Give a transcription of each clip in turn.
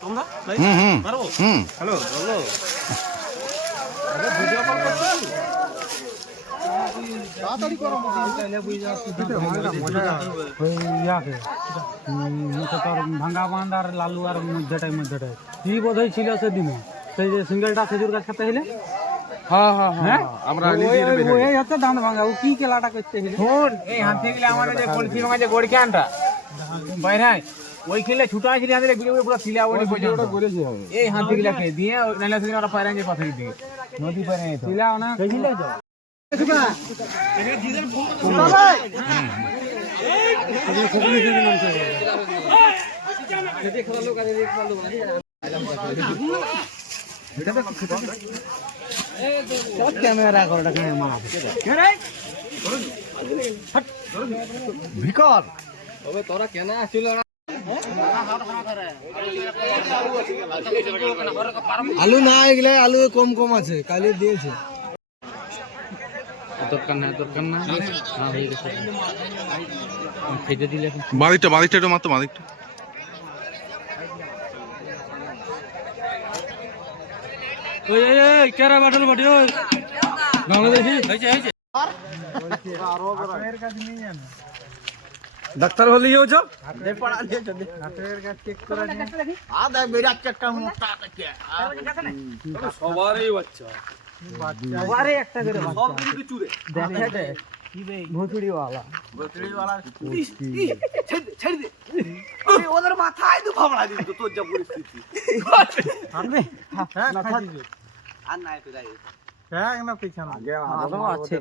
তোমরা পারবো? হ্যালো বলো। আরে ভিডিও কল করছিস? তাড়াতাড়ি করো তাহলে বুঝ যাচ্ছি মজা ওই ইয়াকে তোর ভাঙ্গা বাঁধ আর লালু আর মধ্যটাই কি বোধহয় ছিল সেদিনে সেই যে সিঙ্গেলটা খেজুর গাছ খেতে হইলে হ্যাঁ হ্যাঁ হ্যাঁ আমরা ওই হচ্ছে দাঁত ভাঙা ও কি খেলাটা করতে হইলে শোন এই হাতে গেলে আমাদের যে কলসি ভাঙা যে গড়িখানটা বাইরে ওই খেলে ছুটা ছিল আমাদের বিলে পুরো ছিলা ওই পর্যন্ত এই হাতে গেলাকে দিয়ে নাইলে সেদিন ওরা পায়রা যে পাথর দিয়ে নদী পারে তো ছিলা না খেলে যাও ক্যামেরা করটা কেন মা ভিকর আলু না এগুলা আলু কম কম আছে কালি দিয়েছে দরকার না না হয়ে গেছে খেতে দিলে বাদিকটা একটু মাত্র বাদিকটা ওই এই কেরা বাটল বাটি ওই বাংলাদেশি হইছে ডাক্তার হলি হয়েছ সবারই বাচ্চা আরে একটা করে সব কিন্তু চুরে দেখে দে ভুতুড়ি ওয়ালা ছেড়ে দে ওদের মাথায় তো ভাবনা দিন তো তোর যা পরিস্থিতি আরে না থাকবে আর নাই তো যাই হ্যাঁ না পিছানো আরো আছে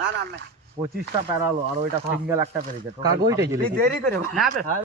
না না না 25টা প্যারালো আর ওইটা সিঙ্গেল একটা পেরে যেত কাগজটাই দেরি করে না